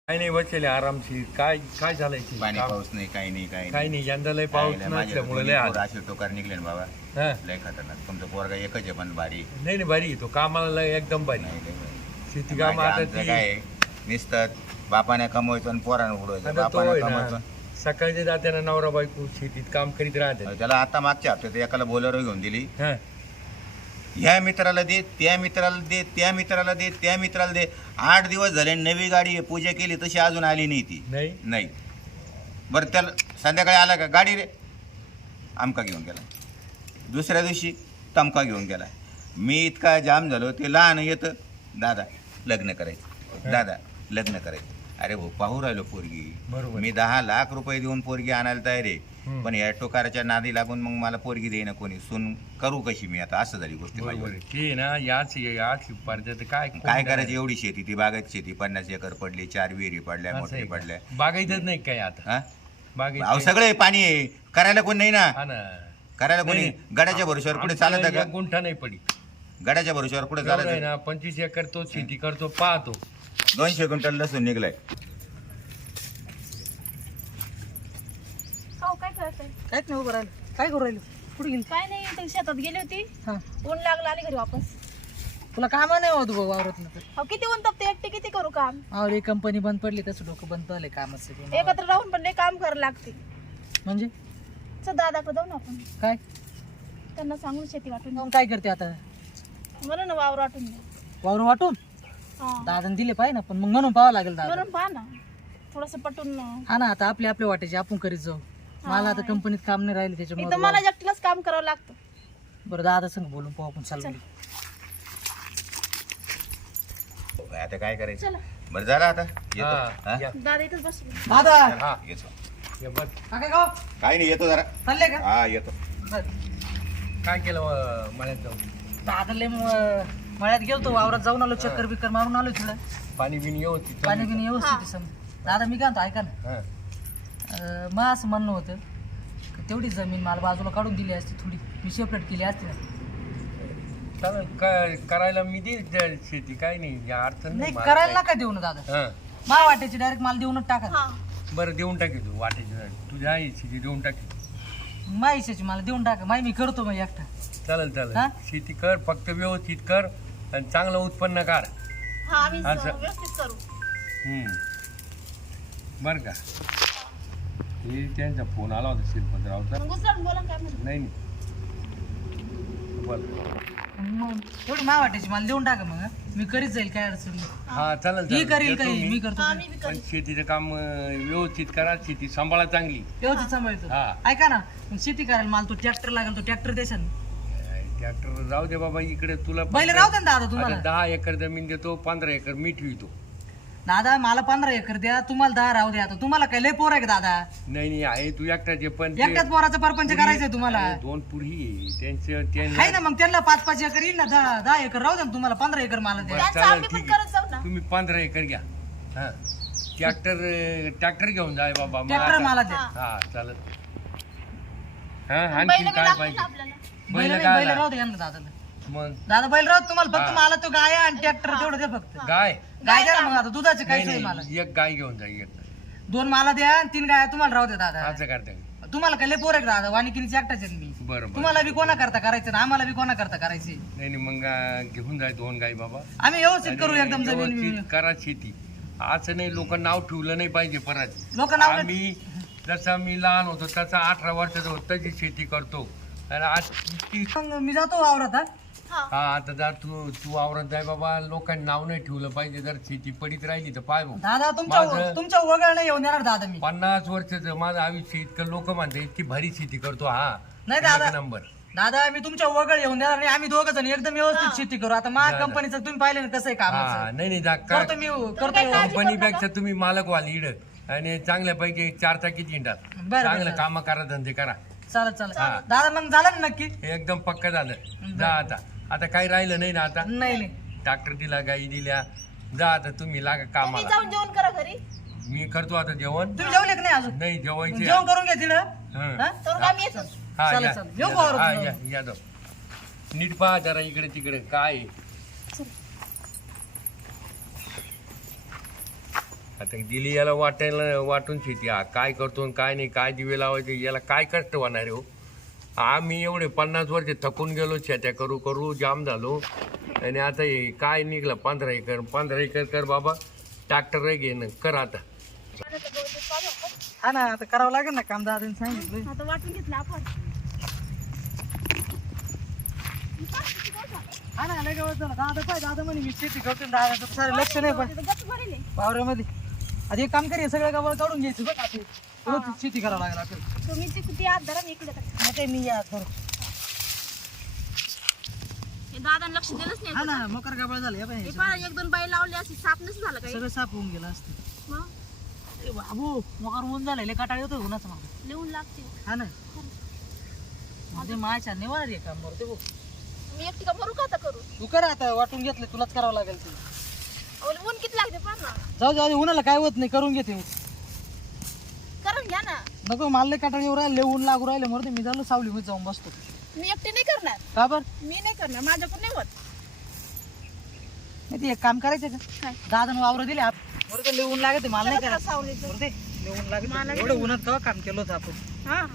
काय नाही बसले आरामशीर. काय काय झालंय की पाणी काम? पाऊस नाही काही नाही काही काही नाही यंदा लय पाऊस नसल्यामुळे लय हाल. असे टोकार निघले ना बाबा हा. लय खतरनाक. तुमचा पोरगा एकच आहे पण भारी नाही नाही भारी आहे तो कामाला लय एकदम भारी. नाही, लय भारी. शेती काम माझ्या आता आमचं ती काय निसतात बापाने कमवायचं आणि पोरानं उडवायचं. आता तो बापाने आहे ना कमवायचं. सकाळचे जाते ना नवरा बायको शेतीत काम करीत राहते. त्याला आता मागच्या हप्त्यात एकाला बोलेरो घेऊन दिली. हा. ह्या मित्राला दे, त्या मित्राला दे, त्या मित्राला दे, त्या मित्राला दे. 8 दिवस झाले नवी गाडी आहे, पूजा केली तशी अजून आली नाही ती. नाही बरं त्याला संध्याकाळी आला का गाडी रे आमका घेऊन गेला. दुसऱ्या दिवशी तमका घेऊन गेला. मी इतका जाम झालो. ते लहान येतं दादा लग्न करायचं, दादा लग्न करायचं. अरे भाऊ पाहू राहिलो पोरगी. बरोबर. मी 10 लाख रुपये देऊन पोरगी आणायला तयार आहे. पण या टोकाराच्या नादी लागून मग मला पोरगी देईना कोणी. सून करू कशी मी आता. असं झाली गोष्ट बरोबर माझी. आहे. ते ना याच पारत्यात काय काय करायचं एवढी शेती ती बागायत शेती 50 एकर पडली, 4 विहिरी पडल्या, असं मोठे आहे का? पडल्या. बागायतच नाही काय आता हा? बागायत अहो नाही. सगळे पाणी आहे. करायला कोण नाही ना. हा ना. करायला कोणी नाही. गडाच्या भरोश्यावर कुठे आमचं चालत एक का? गुंठा नाही पडी. गडाच्या भरोश्यावर कुठे एवढं आहे चालत? ना 25 एकर तो शेती करतो पाहतो. 200 क्विंटल लसूण निघलाय. काय करताय? काहीच नाही उभं राहिलं. काय करू राहिलो? कुठे गेली? काय नाही ते शेतात गेली होती. हा. ऊन लागलं आली घरी वापस. तुला काम नाही होत भाऊ वावरातलं तर. अहो किती ऊन तापते एकटे किती करू काम. अरे कंपनी बंद पडली त्याचं डोकं बंद झालंय कामाचं सगळं. एकत्र राहून पण लय काम करायला लागते. म्हणजे चल दादाकडे जाऊ ना आपण. काय त्यांना सांगून शेती वाटून मग काय करते आता? म्हणून ना वावर वाटून दे. वावर वाटून हा. दादाने दिले पाहिजे ना, पण मग म्हणून पाहावं लागेल दादा. म्हणून पहा ना थोडस पटून. हा ना, आता आपल्या वाटायचे आपण करीत जाऊ. मला आता कंपनीत काम नाही राहिले इथं त्याच्यामुळे. मला एकटीलाच काम करावं लागतं. बरं दादा संग बोलून पाहू आपण. चालू आता काय करायचं? चला बरं झालं आता हा, येतो. हा? या. दादा इथंच बसले. दादा हा. येतो. हे बघ काय गाव काही नाही येतो जरा. चालले का? हा येतो. बरं. काय केलं मळ्यात जाऊन दादा लय मळ्यात गेलतो, वावरात जाऊन आलो, चक्कर बिक्कर मारून आलो तिला. पाणी बिणी व्यवस्थित चालू पाणी आहे बिणी व्यवस्थित आहे समजा. दादा मी काय म्हणतो ऐका ना, का? हा. मग असं म्हणणं होतं की तेवढी जमीन मला बाजूला काढून दिली असती, थोडी मी सेपरेट केली असती ना. चालेल काय करायला मी देईल त्या शेती काय नाही या अडचण नाही मला करायला काय. नका देऊ ना दादा. हा. मा वाटायची डायरेक्ट मला देऊनच टाका. हा बरं देऊन टाकी तू वाटेची तुझ्या आई शेती देऊन टाकी. मा हिशाची मला देऊन टाका. माय मी करतो मग एकटा. चालेल चालेल हा? शेती कर फक्त व्यवस्थित कर आणि चांगलं उत्पन्न काढ. हा आम्ही असं. व्यवस्थित करू. बर का हे त्यांचा फोन आला होता शिरपतरावचा. मग दुसऱ्या बोला काय म्हणतो. नाही बोल. मग एवढी मा वाटायची मला देऊन टाका मग. मी करीत जाईल काय अडचण नाही. हा चालेल ही चालेल. करील देतो काही मी. मी करतो. हा मी बी पण करू. शेतीचं काम व्यवस्थित करा. शेती सांभाळा चांगली. व्यवस्थित सांभाळतो. हा. ऐका ना, मग शेती करायला मला तो ट्रॅक्टर लागेल, तो ट्रॅक्टर देशाल. ट्रॅक्टर जाऊ दे बाबा इकडे तुला बैल राहू दे ना दादा तुम्हाला. आता 10 एकर जमीन देतो 15 एकर मी ठेवतो. दादा मला 15 एकर द्या, तुम्हाला 10 राहू द्या. आता तुम्हाला काय लय पोर आहे का दादा? नाही नाही आहे तू एकटाचे पण ते एकट्याच पोराचा परपंच करायचंय तुम्हाला. दोन पुरी त्यांचे आहे ना मग त्यांना 5-5 एकर येईल ना. 10 एकर राहू द्या ना तुम्हाला. 15 एकर मला द्या. त्यांचं चालेल आम्ही पण ठीक करत जाऊ आहे ना. तुम्ही 15 एकर घ्या. हा ट्रॅक्टर घेऊन जाय बाबा मग ट्रॅक्टर आता. मला द्या. हा चालेल. हा बैल आणखी बी काय लागतील पाहिजे? ना आपल्याला. बैल बैल बैल काय राहू द्या यांना दादाला. मग दादा बैल राहू तुम्हाला. फक्त हा. मला तो गाय आणि ट्रॅक्टर तेवढं द्या फक्त. गाय गाय द्या ना मग. आता दुधाचे नाही काय मला. नाही एक गाय घेऊन जा एक. 2 मला द्या आणि 3 गाय तुम्हाला राहू द्या दादा. असं करते तुम्हाला काय लय पोर आहे का दादा? वाणिकिनीची एकटाच आहे मी. बरं बरं तुम्हाला बी कोणा करता करायचं ना, आम्हाला बी कोणा करता करायचे. नाही नाही मग घेऊन जाय 2 गाय बाबा. आम्ही व्यवस्थित करू आणि एकदम जमीन व्यवस्थित करा शेती. असं नाही लोक नाव ठेवलं नाही पाहिजे परत. लोक नाव आम्ही जसा मी लहान होतो तसा 18 वर्षाचा होतो त्याची शेती करतो आणि आज इतकी. मग मी जातो वावरात. हा हा हा आता जर तू आवरत जाय बाबा. लोकांनी नाव नाही ठेवलं पाहिजे. जर शेती पडीत राहिली तर पाय भाऊ. दादा माझं- तुमच्या वगळ नाही येऊन येणार दादा मी. 50 वर्षाचं माझं आयुष्य इतकं लोक म्हणतात इतकी भारी शेती करतो. हा नाही दादा. एक नंबर. दादा मी तुमच्या वगळ येऊन देणार नाही. आम्ही 2 जण एकदम व्यवस्थित शेती करू. आता माझ्या जा. कंपनीचं तुम्ही पाहिलं ना कसं आहे हा कामाचं. नाही नाही जा करतो मी करतो काय व्यवस्थित. कंपनीपेक्षा तुम्ही मालक व्हाल इड आणि चांगल्यापैकी 4 चाकी चिंडाल. बरं. चांगलं काम करा धंदे करा. चालत चालत. हा. दादा मग झालं ना नक्की? एकदम पक्क झालं. जा आता. आता काही राहिलं नाही ना आता. नाही नाही. ट्रॅक्टर दिला गाई दिल्या. जा आता तुम्ही लागा तुम्ही कामाला. जाऊन जेवण करा घरी. मी करतो आता जेवण. तुम्ही जेवले का नाही अजून? नाही जेवायचे. जेवण करून घ्या तिकडं. हं. हा? तर आम्ही येतो. हा, चालेल, या. चालेल. येऊ या, का वरून? हा, या जाऊ. नीट पहा जरा इकडे तिकडे काय आहे. आता दिली याला वाटून शेती, हा काय करतो आणि काय नाही, काय दिवे लावायचे, याला काय कष्ट होणार आहे हो. आम्ही एवढे 50 वर्ष थकून गेलो, शेत्या करू करू जाम झालो, आणि आता हे काय निघलं 15 एकर कर बाबा, ट्रॅक्टर घेणं कर आता. हा ना, आता करावं लागेल ना काम, दादाने सांगितलं. आता वाटून घेतलं आपण. हा ना, लय गवत झालं. दादा म्हणे मी शेती करतो, दादा सारे लक्ष नाही पण गच्च भरेले. वावरामध्ये. आता एक काम करूया, सगळं गावाला काढून घ्यायचं बघ आपण. रोज शेती करावं लागेल आपल्याला. तुम्ही ते किती आत धरा, मी इकडे धरा. मग ते मी या करू. हे दादाने लक्ष दिलंच नाही. हा ना, मकर गाबळ झालं या हे पाहिजे. पहा, 1-2 बाई लावली अशी साफ नसं झालं काही. सगळं साफ होऊन गेलं असतं. मग ए बाबू, मकर ऊन झालं, लय काटाळ येतो उन्हाचं मग. लिहून लागते. हा ना, ते माझ्या नाही होणार हे काम बरं ते बघ. मी एकटी का भरू का आता करू? तू कर आता, वाटून घेतलं तुलाच करावं लागेल ते. ऊन किती लागते पहा ना. जाऊ दे, उन्हाला काय होत नाही, करून घेते. करून घ्या ना. नको, मला लय काटाळ येऊ राहिले, ऊन लागू राहिले, म्हणून मी झालो सावलीमध्ये जाऊन बसतो. मी एकटी नाही करणार. का बरं? मी नाही करणार, माझ्याकडून नाही होत. नाही ते एक काम करायचं का, काय? दादाने वावर दिले बरोबर, लय ऊन लागते मला नाही करत करायचं. राहा सावलीचं. बरोबर, लय ऊन लागत मला एवढं उन्हात केव्हा काम केलं होतं आपण. हा.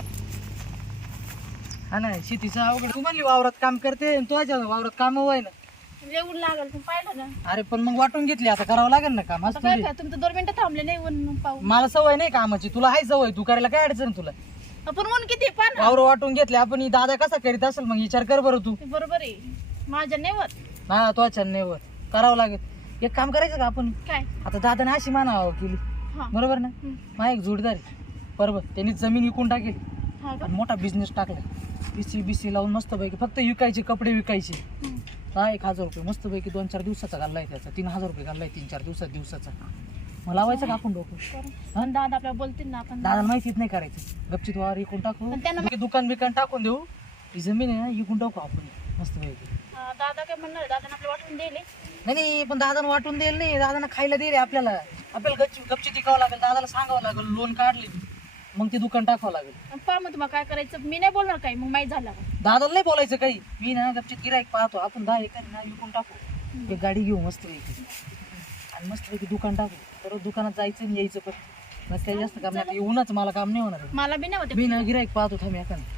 हा ना, शेतीचं अवघड. तू म्हणली वावरात काम करते, आणि तुझ्या वावरात काम होय ना. ऊन लागल, तुम्ही पाहिलं ना. अरे पण मग वाटून घेतली, आता करावं लागेल ना काम. आता काय काय, तुम्ही तर 2 मिनिटं थांबले नाही ऊन पाहू. मला सवय नाही कामाची, तुला हाय सवय, तू करायला काय अडचण तुला. आपण ऊन किती आहे, पहा ना. वावर वाटून घेतले आपण, ही दादा कसा करीत असेल मग विचार कर बरं तू. ते बरोबर आहे, माझ्या नाही होत. हा, तो छन्नेवर करावं लागेल. एक काम करायचं का आपण, काय? आता दादाने अशी मानावं केली हा. बरोबर ना. माझा एक जोडीदार आहे बरोबर, त्यांनी जमीन विकून टाकेल हा का? आणि मोठा बिझनेस टाकला. बीसी लावून मस्त पैकी फक्त विकायचे, कपडे विकायचे. हम्म. हा, 1,000 रुपये मस्त पैकी 2-4 दिवसाचा घाललाय त्याचा. 3,000 रुपये घाललाय 3-4 दिवसाचा. मग लावायचं का आपण डोकं? करू. पण दादा आपल्याला बोलतील ना आपण. दादाला माहितीच नाही करायचं, गपचित वावर विकून टाकू, पण त्यांना दुकान बिकान टाकून देऊ, ही जमीन आहे ना विकून टाकू आपण मस्त पैकी. हा, दादा काय म्हणणार, दादाने आपल्याला वाटून दिले. नाही पण दादानं वाटून देईल नाही, दादानं खायला दिले आपल्याला गपची टिकावं लागेल, दादाला सांगावं लागेल, लोन काढले मग ते दुकान टाकावं लागेल. पहा मग तुम्हाला काय करायचं, मी नाही बोलणार काही, मग माहीत झालं का. दादाला नाही बोलायचं काही, मी ना गपचित गिराईक पाहतो, आपण 10 एकर ना विकून टाकू, एक गाडी घेऊ मस्त पैकी आणि मस्त पैकी दुकान टाकू. तर दुकानात जायचं आणि यायचं, पण मग काही जास्त काम नाही, उन्हाचं मला काम नाही होणार. मला बी नाही होते. मी ना गिराईक पाहतो, थांब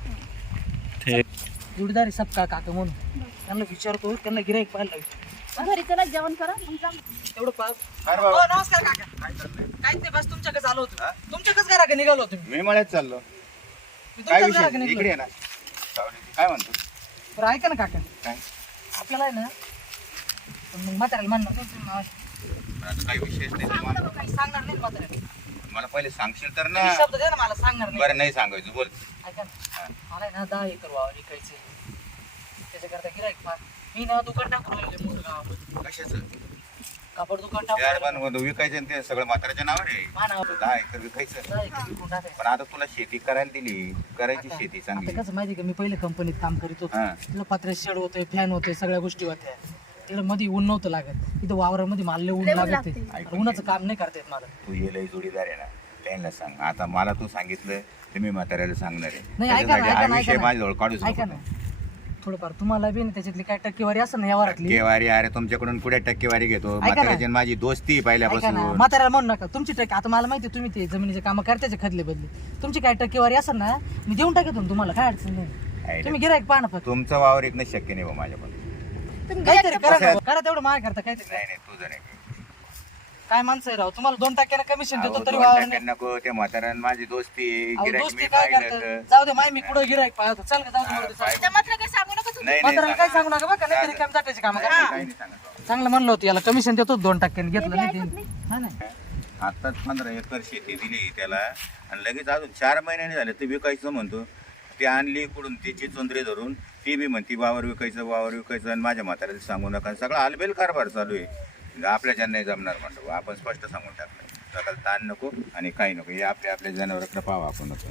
एखादं जोडीदारी सबका काका म्हणून त्यांना विचारतो, त्यांना गिराईक पाहायला घरी चला, जेवण करा, मग जा. तेवढं पाहत. अरे बाबा, हो, नमस्कार काका. काय चाललंय? काय ते बस तुमच्याकडे आलो होतो, तुमच्याकडेच घरा निघालो होतो मी. मी मळ्यात चाललो. मी काय तुमच्याच विषय घराकडे इकडे निघालो. आहे ना सावलीची. काय म्हणतो? बरं ऐका ना काका, काय आपल्याला आहे ना, पण मग म्हाताऱ्याला म्हणणार तुमचं नाव आहे. पण आता काही विषयच नाही तुम्हाला. काही सांगणार नाही म्हाताऱ्याला. मला पहिले सांगशील तर ना. तुम्ही शब्द द्या ना मला, सांगणार नाही. बरं, नाही सांगायचं, बोल. ऐका ना, मला आहे ना 10 एकर वावर विकायचे, त्याच्याकरता गिराईक पहा. मी ना दुकान टाकून राहिले मोठं गावामध्ये, कशाचं? कापड दुकान यार टाकून पण विकायचं आणि ते सगळं म्हाताऱ्याच्या नावावर आहे. मानावर 10 एकर विकायचं. 10 एकर विकून टाकायचं. पण आता तुला शेती करायला दिली, करायची शेती आता चांगली. कसं माहिती का, मी पहिले कंपनीत काम करीत होतो, हा. तिला पत्रे शेड होते, फॅन होते, सगळ्या गोष्टी होत्या. तिला मध्ये ऊन नव्हतं लागत, इथं वावरामध्ये मला ऊन लागत आहे. उन्हाचं काम नाही करता येत मला. तू ये लय जोडीदार आहे ना, त्यांना सांग. आता मला तू सांगितलं ते मी म्हाताऱ्याला सांगणार आहे. नाही, ऐका ना, त्याच्यासाठी ऐका हा ना, विषय ऐका ना. माझ्याजवळ काढूच ऐका ना, थोडंफार तुम्हाला बी ना त्याच्यातली काय टक्केवारी असेल ना या वारातली. टक्केवारी? अरे तुमच्याकडून कुठे टक्केवारी घेतो? ना. म्हाताऱ्याची आणि माझी दोस्ती ऐका ना, पहिल्यापासून. म्हाताऱ्याला म्हणू नका तुमची टक्के. आता मला माहिती आहे तुम्ही ते जमिनीचे कामं करताचे खदले बदले, तुमची काय टक्केवारी असेल ना मी देऊन टाकेतो तुम्हाला, काय अडचण नाही. तुम्ही गिराईक पाहा ना फक्त. तुमचं वावर एक शक्य नाही बा माझ्याकडून. तुम्ही काहीतरी करा ना, करा तेवढं माय करता काहीतरी. नाही नाही, तुझं नाही. काय माणसं आहे राव, तुम्हाला 2% कमिशन देतो अहो, तरी 2% वावर नाही. नको. ते म्हाताऱ्यानं माझी दोस्ती अहो, गिऱ्हाईक दोस्ती मी काय पाहिलं करतं, तर. जाऊ दे माय, मी कुठं गिराईक पाहतो. चल का जाऊ दे, मरू दे, चल. त्या मात्र काही सांगू नका तुम्ही. नाही म्हाताऱ्याला काय नाही सांगू नका बघा, नाही रिकाम जाटायचे काम करा. काही नाही सांगत. चांगलं म्हणलं होतं याला कमिशन देतो 2% घेतलं नाही ऐकत ते. हा ना, आताच 15 एकर शेती दिली त्याला आणि लगेच अजून 4 महिन्याने झाले ते विकायचं म्हणतो. ती आणली कुठून तिची चोंदरे धरून, ती बी म्हणती वावर विकायचं आणि माझ्या म्हाताऱ्याला सांगू नका. सगळं आलबेल कारभार चालू आहे. आपल्याच्या नाही जमणार म्हणतो. आपण स्पष्ट सांगून टाकलं, सगळं ताण नको आणि काही नको. हे आपल्या जनावरांकडे पाहावं आपण नको.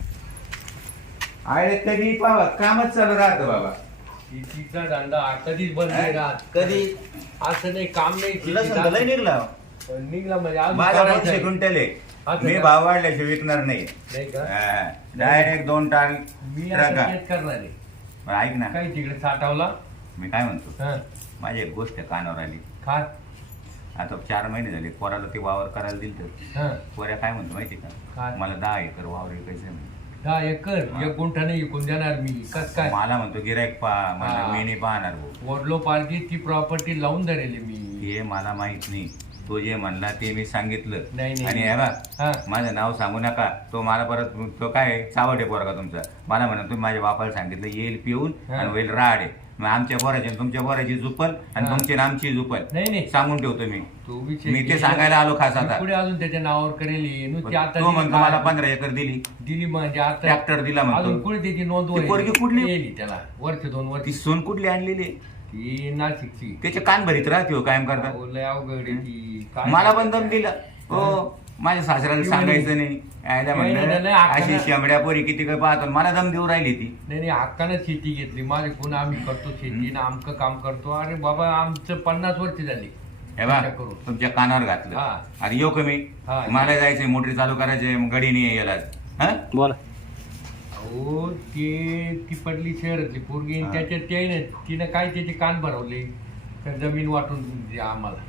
आहे कधी पाहावा, कामच चालू राहतं बाबा. शेतीचा धंदा कधीच बंद नाही राहत. कधी असं नाही, काम नाही. लसूण लय निघला निघला म्हणजे अजून माझ्या करायचं आहे. 200 क्विंटल असं मी का? भाव वाढल्याशिवाय विकणार नाही. नाही का? डायरेक्ट 2 टन मी ट्रका. असं तेच करणार आहे. बरं, ऐक ना, काही तिकडे साठवला. मी काय म्हणतो, हा, माझी एक गोष्ट कानावर आली. खा. आता 4 महिने झाले पोराला ते वावर करायला दिलं तर हा पोऱ्या काय म्हणतो माहिती का काय? मला 10 एकर वावर विकायचं आहे म्हणे. 10 एकर 1 गुंठा नाही विकून देणार मी कस काय मला म्हणतो गिरायक पहा म्हणलं हा. मी नाही पाहणार भाऊ वडलो पारगी ती प्रॉपर्टी लावून धरेली मी हे मला माहित नाही तो जे म्हणला ते मी सांगितलं नाही, नाही. आणि हे बा हा माझं नाव सांगू नका तो मला परत तो काय चावटे पोरगा तुमचा मला म्हणा तुम्ही माझ्या बापाला सांगितलं येईल पिऊन हा. आणि होईल राडे मग आमच्या पोराची आणि तुमच्या पोराची झुपल आणि हा. तुमची आणि आमची झुपल नाही नाही सांगून ठेवतो मी तो विषय मी ते गेला. सांगायला आलो खास मी आता पुढे अजून त्याच्या नावावर करेल नुसती आता तो दिली म्हणतो काय? मला 15 एकर दिली दिली म्हणजे आता ट्रॅक्टर दिला अजून म्हणतो कुठे त्याची नोंद ती पोरगी कुठली? येईल त्याला वर्ष 2 वर्ष ती सोन कुठली आणलेली ती नाशिकची त्याचे कान भरीत राहते हो कायम करता अहो, लय अवघड आहे ती काय मला पण दम दिला हो माझ्या सासऱ्याला सांगायचं नाही यायला नाही, नाही, म्हणलं नाही, हक्कानं. अशी शेंबड्या पोरी किती काय पाहतो मला दम देऊ राहिली ती नाही नाही हक्कानं शेती घेतली माझे कोण आम्ही करतो शेती ना आमचं काम करतो अरे बाबा आमचं 50 वर्ष झाली हे बा विचार करू. तुमच्या कानावर घातलं हा. अरे येऊ कमी हा, मला जायचंय मोटरी चालू करायचंय गडी नाही यायला हा बोला अहो ती पडली शहरातली पोरगी आणि हा. त्याच्यात ते ना तिनं काय त्याचे कान भरवले तर जमीन वाटून द्या आम्हाला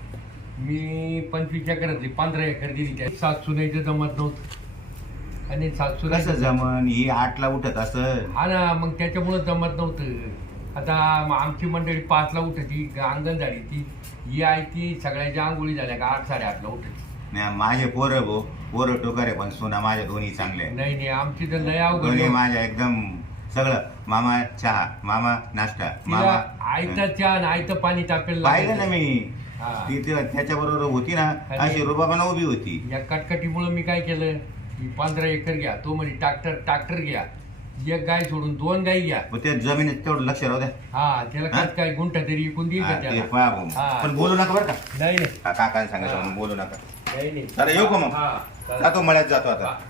मी 25 एकरातली 15 एकर दिली त्या 7 सुनायचं जमत नव्हतं आणि 7 कसं सुनायचं जमन ही 8ला उठत असं हा ना मग त्याच्यामुळं जमत नव्हतं आता आमची मंडळी 5ला उठती अंगण झाली ती ही आहे ती सगळ्याच्या आंघोळी झाल्या का 8 साडेआठला उठती नाही माझे पोरं भाऊ पोरं टोकारे पण सुना माझ्या दोन्ही चांगले आहे. नाही नाही आमची तर लय अवघड दोन्ही आहे. माझ्या एकदम सगळं मामा चहा मामा नाश्ता तिला मामा आयतं चहा आणि आयतं पाणी टाकेल पाहिलं ना मी हा. ती त्याच्या बरोबर होती ना आणि- अशी रुबाबानं उभी होती या कटकटीमुळं मी काय केलं की 15 एकर घ्या तो म्हणजे ट्रॅक्टर घ्या 1 गाय सोडून 2 गाई घ्या मग त्या जमिनीत तेवढं लक्ष राहू द्या हा त्याला हा? काय काय गुंठा तरी विकून देईल हा, का ते त्याला पहा भाऊ. हा. पण बोलू नका बरं का नाही नाही काकाने सांगायचं हा. म्हणून बोलू नका नाही नाही चला येऊ का मग हा, चला. जातो मळ्यात जातो आता हा.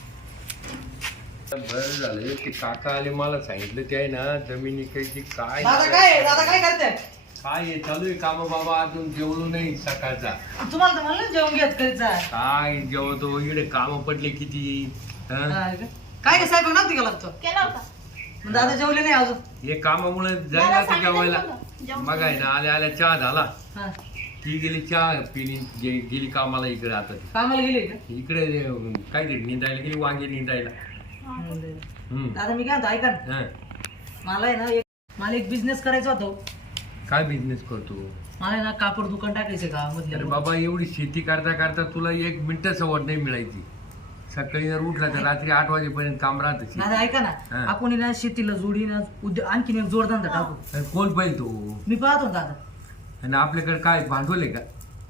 बरं झालं ते काका आले मला सांगितलं ते आहे ना जमीन इकायची काय दादा काय करते काय आहे चालू आहे काम बाबा अजून जेवलो नाही सकाळचा तुम्हाला तर म्हणलं जेवण घेत करीचा काय जेवतो इकडे काम पडले किती हं? काय काय साहेब नव्हती का लागतो केला होता मग दादा जेवले नाही अजून हे कामामुळे जाईल मला आता सांगितलं जेवायला नव्हतं. जेवण मग आहे ना आल्या आल्या चहा झाला हा. ती गेली चहा पिली गेली कामाला इकडे आता ती. कामाला गेले का इकडे काय ते निंदायला गेली वांगे निंदायला दादा मी काय म्हणतो ऐका ना हं. मला आहे ना मला एक बिझनेस करायचा होता काय बिझनेस करतो मला आहे ना कापड दुकान टाकायचं अरे गावामध्ये बाबा एवढी शेती करता करता तुला 1 मिनिट सवड नाही मिळायची सकाळी जर उठला तर रात्री 8 वाजेपर्यंत काम राहत दादा ऐका ना हा. आपण ना शेतीला जोडी ना उद्योग आणखीन एक जोडधंदा टाकू कोण पाहिजे तू मी पाहतो ना दादा आणि आपल्याकडे काय भांडवल आहे का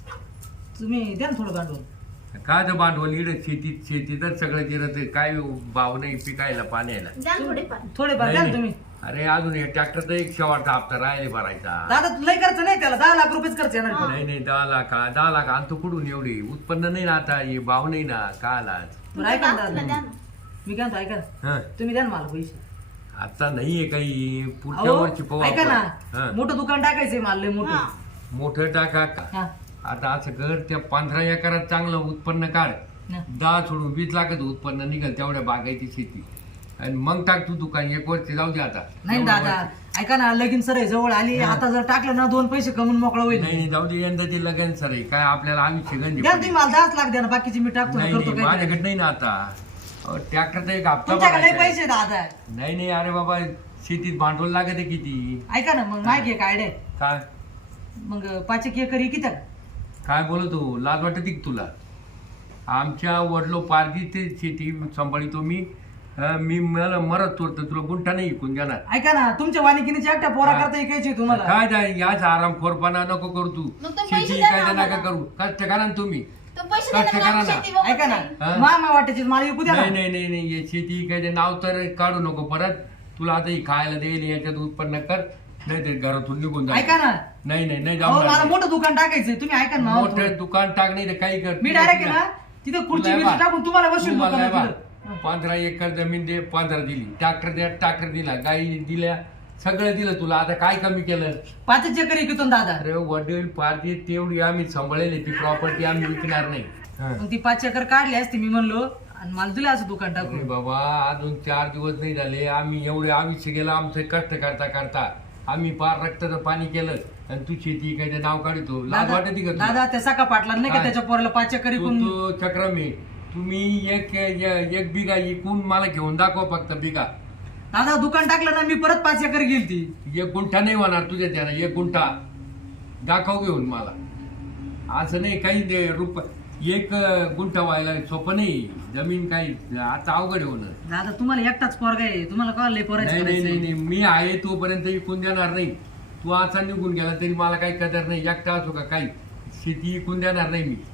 तुम्ही द्या ना थोडं भांडवल काय तर भांडवल इकडे शेतीतच सगळं जिरत आहे. काय भाव नाही पिकायला पाण्याला द्या ना थोडेफार. थोडे भाग द्या ना तुम्ही अरे अजून हे ट्रॅक्टरचा एक शेवटचा हप्ता राहिले भरायचा दादा लय खर्च नाही त्याला 10 लाख रुपयेच खर्च येणार त्याला. नाही 10 लाख आणतो कुठून एवढी उत्पन्न नाही ना आता हे भाव नाही ना काय आला बरं ऐका ना तुला द्या दादा ना. मी काय म्हणतो ऐका ना हं तुम्ही द्या ना मला पैसे आता नाहीये काही पुढच्या अहो, वर्षी पाहू ऐका आपण. ना हं. मोठं दुकान टाकायचंय मला लय मोठं हा. मोठं टाका का हा आता असं कर त्या 15 एकरात चांगलं उत्पन्न काढ हा. 10 सोडून 20 लाखाचं उत्पन्न निघाल तेवढ्या बागायची शेती आणि मग टाक तू दुकान 1 वर्ष जाऊ दे आता नाही एवढं दादा वर्ष. ऐका ना लगीन सर जवळ आली हा. आता जर टाकलं ना 2 पैसे कमवून मोकळा होईल नाही जाऊ दे यंदा ते लगन सर आहे काय आपल्याला आम्ही शिगंजी द्या ना तुम्ही मला 10 लाख द्या ना बाकीचे मी टाकतो ना, नाही करतो नाही, काय माझ्याकडे नाही ना आता ट्रॅक्टरचा एक हप्ता तुमच्याकडे लय भरायचा आहे. पैसे दादा नाही नाही अरे बाबा शेतीत भांडवल लागत आहे किती ऐका ना मग माहिती आहे काय आयडिया काय मग 5 एकर किती काय बोलतो लाज वाटत की तुला आमच्या वडलो पारधी ते शेती सांभाळतो मी मी मला मरत तोडतो तुला गुंठा नाही इकून जाणार ऐका ना तुमच्या वानिकीनीच्या एकट्या पोरा करता ऐकायची तुम्हाला काय जाय याच आरामखोरपणा नको करू तू मग तो पैसे शेती द्या ना काय नका आम्हाला. करू कष्ट करा ना तुम्ही तो पैसे द्या ना, कष्ट मग करा आम्ही ना. शेती बघू ऐका ना नाही. हा? मामा वाटायचे मला विकू द्या नाही ना नाही नाही नाही हे शेती काय नाव तर काढू नको परत तुला आता ही खायला देईल याच्यात उत्पन्न कर नाही तर घरातून निघून जा ऐका ना नाही नाही नाही अहो, मला जाऊ मोठं दुकान टाकायचंय तुम्ही ऐका ना मला मोठं थोडं. दुकान टाक नाही तर काही कर मी डायरेक्ट आहे ना तिथे खुर्ची तुला बिर्ची बा- टाकून तुम्हाला बसून तुम्हाला दुकानात बा- तिथं. 15 एकर जमीन दे 15 दिली ट्रॅक्टर दिला गाई दिल्या सगळं दिलं तुला आता काय कमी केलं 5 एकर विकतो ना दादा अरे वडील पारधी तेवढी आम्ही सांभाळेली ती प्रॉपर्टी आम्ही विकणार नाही हं. मग ती 5 एकर काढली असती मी म्हणलो आणि मला दिलं असं दुकान अरे टाकून बाबा अजून 4 दिवस नाही झाले आम्ही एवढे आयुष्य गेलं आमचं कष्ट करता करता आम्ही पार रक्ताचं पाणी केलं आणि तू शेती काय ते नाव काढतो लाज दादा वाटत का तुला? दादा त्या सका पाटला नाही का काय? त्याच्या पोराला 5 एकर तू विकून तो चक्रम आहे तुम्ही एक बिघा इकून मला घेऊन दाखवा फक्त बिघा. दादा दुकान टाकलं ना मी परत 5 एकर गेलती. 1 गुंठा नाही होणार तुझ्या त्यानं 1 गुंठा दाखव घेऊन मला. असं नाही काही 1 गुंठा व्हायला सोपं नाही. जमीन काही आता अवघड होणं. दादा तुम्हाला एकटाच पोरगा आहे, तुम्हाला कळलं नाही पोराचं नाही नाही करायचं. नाही. मी आहे तोपर्यंत विकून देणार नाही. तू आता निघून गेला तरी मला काही कदर नाही. एकटा असो का काही शेती विकून देणार नाही मी.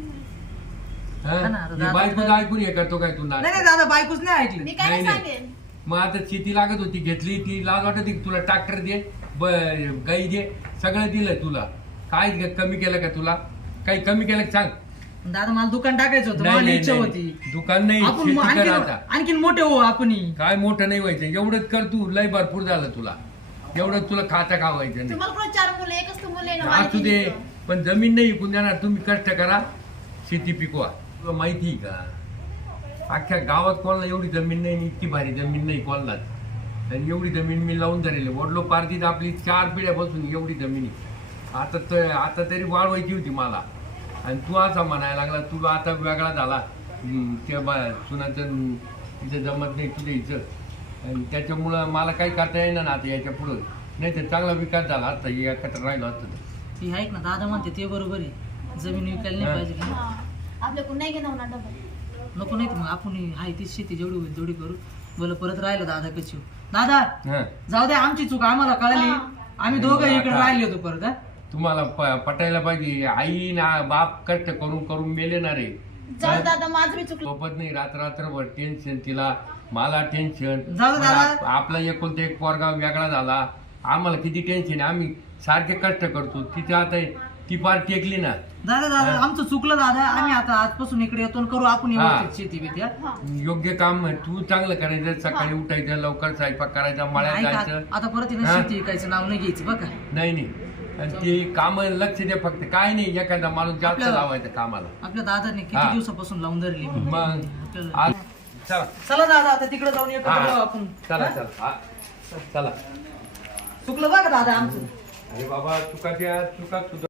हा ना, आता दादा- बायकोचं ऐकून हे करतो काय तू नाही नाही दादा बायकोच नाही ऐकली. मी काय नाही, नाही नाही. सांगेन. मग आता शेती लागत होती घेतली ती लाज वाटत होती तुला ट्रॅक्टर दे गाई दे सगळं दिलं तुला. काय कमी केलं का तुला? काही कमी केलं का सांग? दादा मला दुकान टाकायचं होतं, नाही, मला नाही, इच्छा नाही. होती. दुकान नाही आपण शेती कर आणखीन आता. आणखीन मोठे हो आपण. काय मोठं नाही व्हायचं एवढंच कर तू. लय भरपूर झालं तुला. एवढं तुला खाता खावायचं नाही. तुम्हाला पण 4 मुलं एकच तर मुलं आहे ना असू दे पण जमीन नाही विकून देणार. तुम्ही कष्ट करा शेती पिकवा. तुला माहिती आहे का अख्ख्या गावात कोणाला एवढी जमीन नाही इतकी भारी जमीन नाही कोणालाच. आणि एवढी जमीन मी लावून धरली वडलो पारदीत आपली 4 पिढ्यापासून एवढी जमीन आहे. आता तरी वाढवायची होती मला. आणि तू असा म्हणायला लागला तू आता वेगळा झाला. त्या सुनाचं तिचं जमत नाही तुझ्या हिचं. आणि त्याच्यामुळं मला काही करता येणार ना आता याच्या पुढं. नाही तर चांगला विकास झाला असता एकत्र राहिलो असतं. ती ऐक ना दादा म्हणते ते बरोबर आहे, जमीन विकायला नाही हा. पाहिजे की. हा. आपल्याकडून नाही घेणार होणार डबल. नको नाही तर मग आपण हाय ती शेती जेवढी होईल तेवढी करू. बोल परत राहिलं दादा कशी हो. दादा हं. जाऊ दे आमची चूक आम्हाला कळली. हा. आम्ही दोघं इकडे आता- राहिले होतो परत हा. तुम्हाला पटायला पाहिजे. आई ना बाप कष्ट करून करून मेले ना रे. जाऊ दादा माझं मी चुकलं. सोबत नाही रात्रभर टेन्शन तिला मला टेन्शन. जाऊ दे दादा. आपला एकुलता एक पोरगा वेगळा झाला आम्हाला किती टेन्शन. आम्ही सारखे कष्ट करतो. तिथे आता ती पार टेकली ना. दादा दादा आमचं चुकलं दादा. आम्ही आता आजपासून इकडे येतो आणि करू आपण हा. व्यवस्थित शेती बिती हा. हा. योग्य काम तू चांगलं करायचं. सकाळी उठायचं लवकर स्वयंपाक करायचा मळ्यात ऐका, जायचं. आता परत येणं हा. शेती विकायचं नाव नाही घ्यायचं बघा. नाही नाही आणि ते काम लक्ष दे फक्त. काय नाही एखादा माणूस जास्त आपल्याला- लावायचं कामाला. आपल्या दादाने किती हा. दिवसापासून लावून धरली. मग आपल्याला- आज चला चला दादा आता तिकडे जाऊन एकत्र हा. राहू आपण. चला हा? चला हा. चला. चुकलं बघा दादा आमचं. अरे बाबा चुका